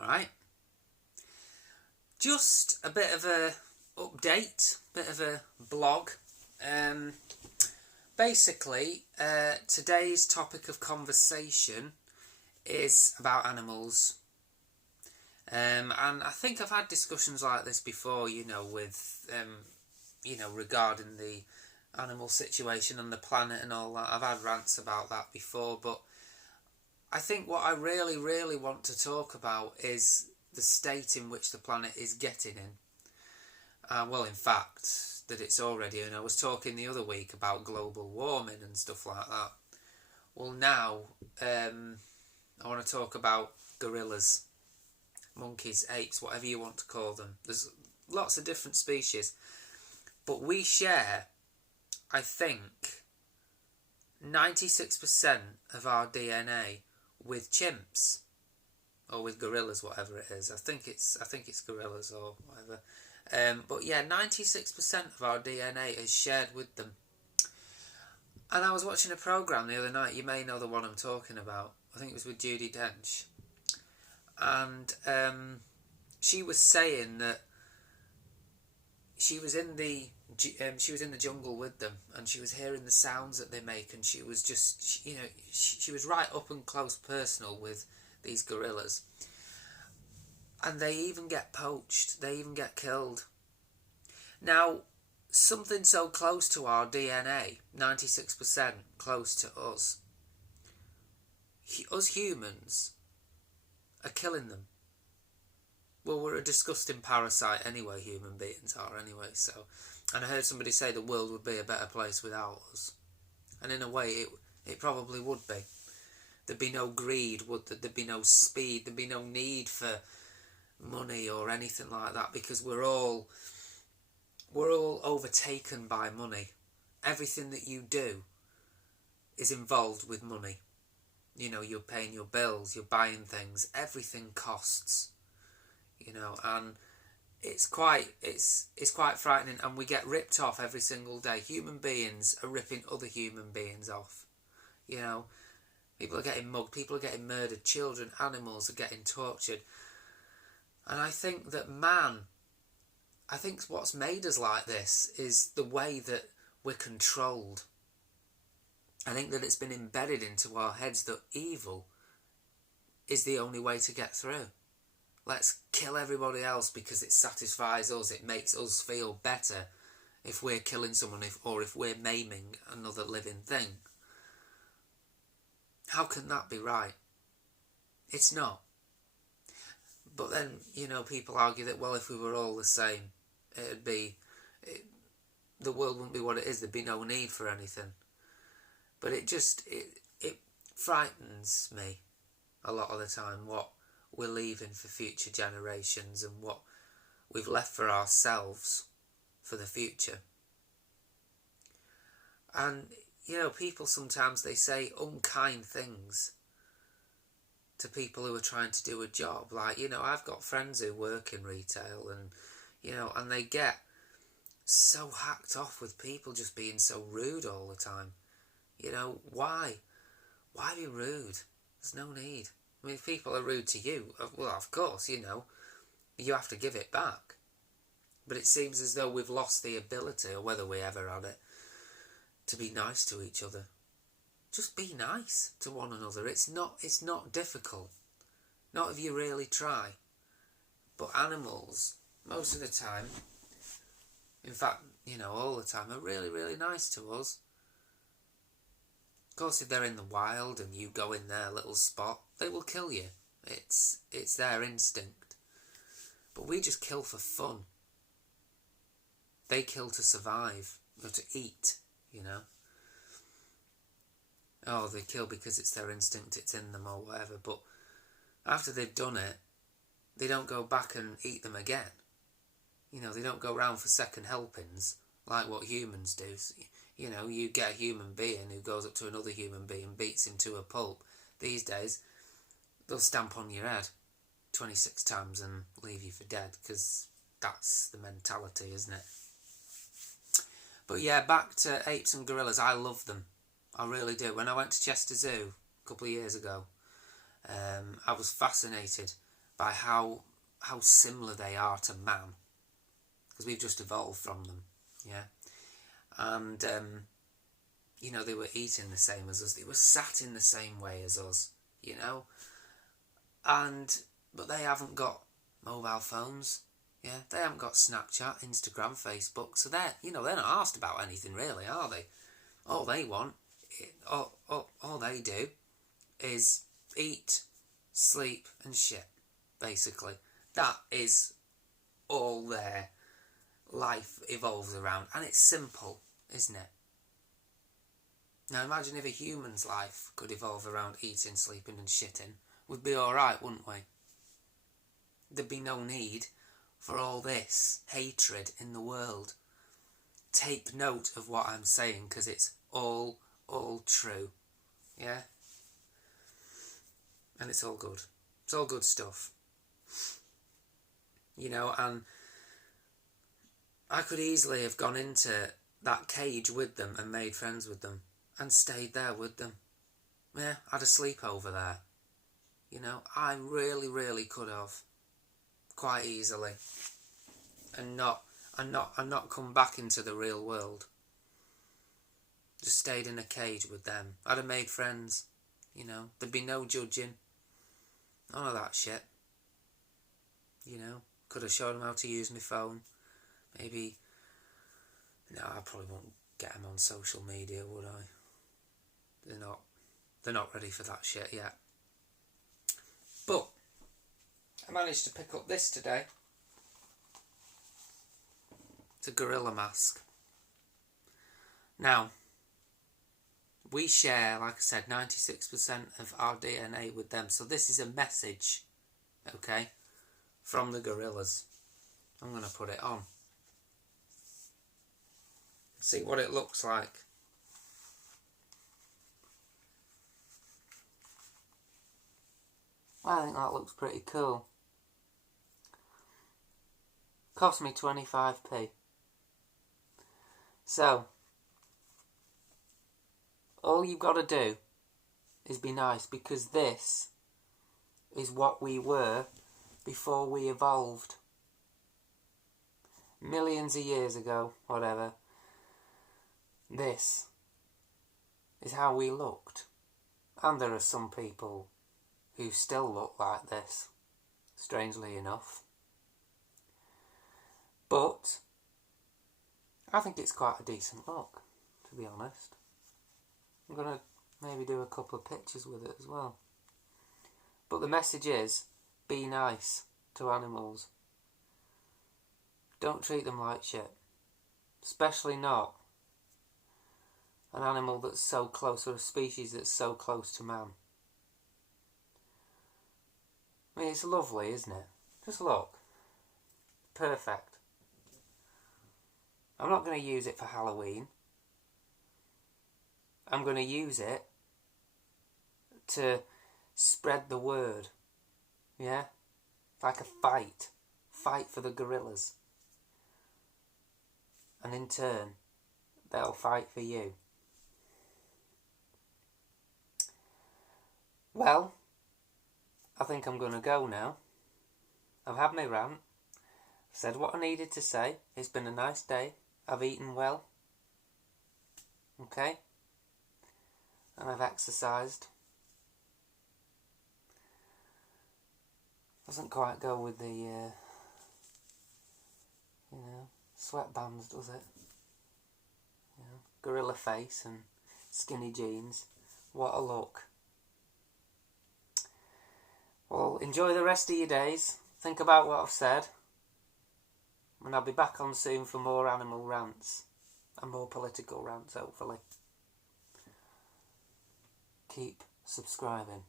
Alright. Just a bit of a update, bit of a blog. Basically, today's topic of conversation is about animals. And I think I've had discussions like this before, with, regarding the animal situation on the planet and all that. I've had rants about that before, but I think what I really, really want to talk about is the state in which the planet is getting in. Well, in fact, that it's already, and I was talking the other week about global warming and stuff like that. Well, now, I want to talk about gorillas, monkeys, apes, whatever you want to call them. There's lots of different species, but we share, I think, 96% of our DNA with chimps, or with gorillas, whatever it is. I think it's gorillas or whatever. But yeah, 96% of our DNA is shared with them. And I was watching a programme the other night. You may know the one I'm talking about. I think it was with Judi Dench. And she was saying that she was in the jungle with them, and she was hearing the sounds that they make, and she was just, she was right up and close personal with these gorillas. And they even get poached, they even get killed. Now, something so close to our DNA, 96% close to us humans are killing them. Well, we're a disgusting parasite anyway, human beings are anyway, so. And I heard somebody say the world would be a better place without us. And in a way, it probably would be. There'd be no greed, would there? There'd be no speed, there'd be no need for money or anything like that, because we're all overtaken by money. Everything that you do is involved with money. You're paying your bills, you're buying things, everything costs. And it's quite frightening, and we get ripped off every single day. Human beings are ripping other human beings off. People are getting mugged, people are getting murdered, children, animals are getting tortured. And I think that what's made us like this is the way that we're controlled. I think that it's been embedded into our heads that evil is the only way to get through. Let's kill everybody else because it satisfies us, it makes us feel better if we're killing someone, or if we're maiming another living thing. How can that be right? It's not. But then, people argue that, well, if we were all the same, the world wouldn't be what it is, there'd be no need for anything. But it frightens me a lot of the time, what we're leaving for future generations and what we've left for ourselves for the future. And, people sometimes, they say unkind things to people who are trying to do a job. Like, I've got friends who work in retail and, and they get so hacked off with people just being so rude all the time. Why? Why be rude? There's no need. I mean, if people are rude to you, well, of course, you have to give it back. But it seems as though we've lost the ability, or whether we ever had it, to be nice to each other. Just be nice to one another. It's not difficult. Not if you really try. But animals, most of the time, in fact, all the time, are really, really nice to us. Of course, if they're in the wild and you go in their little spot, they will kill you. It's their instinct. But we just kill for fun. They kill to survive, or to eat, Oh, they kill because it's their instinct, it's in them or whatever. But after they've done it, they don't go back and eat them again. They don't go round for second helpings like what humans do. You get a human being who goes up to another human being and beats him to a pulp. These days, they'll stamp on your head 26 times and leave you for dead, because that's the mentality, isn't it? But yeah, back to apes and gorillas. I love them. I really do. When I went to Chester Zoo a couple of years ago, I was fascinated by how similar they are to man, because we've just evolved from them, yeah. And you know, they were eating the same as us, they were sat in the same way as us, you know, but they haven't got mobile phones, yeah, they haven't got Snapchat, Instagram, Facebook, so they're not asked about anything really, are they? All they want, all they do is eat, sleep and shit, basically. That is all their life evolves around, and it's simple, isn't it? Now imagine if a human's life could evolve around eating, sleeping and shitting. We'd be alright, wouldn't we? There'd be no need for all this hatred in the world. Take note of what I'm saying, because it's all true, yeah? And it's all good. It's all good stuff. You know, and I could easily have gone into that cage with them and made friends with them and stayed there with them. Yeah, had a sleepover there. You know, I really, really could have, quite easily, and not come back into the real world. Just stayed in a cage with them. I'd have made friends. You know, there'd be no judging. None of that shit. You know, could have shown them how to use my phone. Maybe, no, I probably won't get them on social media, would I? They're not ready for that shit yet. But I managed to pick up this today. It's a gorilla mask. Now, we share, like I said, 96% of our DNA with them. So this is a message, okay, from the gorillas. I'm going to put it on. See what it looks like. I think that looks pretty cool. Cost me 25p. So, all you've got to do is be nice, because this is what we were before we evolved. Millions of years ago, whatever. This is how we looked. And there are some people who still look like this, strangely enough. But I think it's quite a decent look, to be honest. I'm going to maybe do a couple of pictures with it as well. But the message is, be nice to animals. Don't treat them like shit. Especially not an animal that's so close, or a species that's so close to man. I mean, it's lovely, isn't it? Just look. Perfect. I'm not going to use it for Halloween. I'm going to use it to spread the word. Yeah? Like a fight. Fight for the gorillas. And in turn, they'll fight for you. Well, I think I'm going to go now. I've had my rant. I've said what I needed to say. It's been a nice day. I've eaten well. Okay? And I've exercised. Doesn't quite go with the, sweatbands, does it? Gorilla face and skinny jeans. What a look. Well, enjoy the rest of your days. Think about what I've said. And I'll be back on soon for more animal rants. And more political rants, hopefully. Keep subscribing.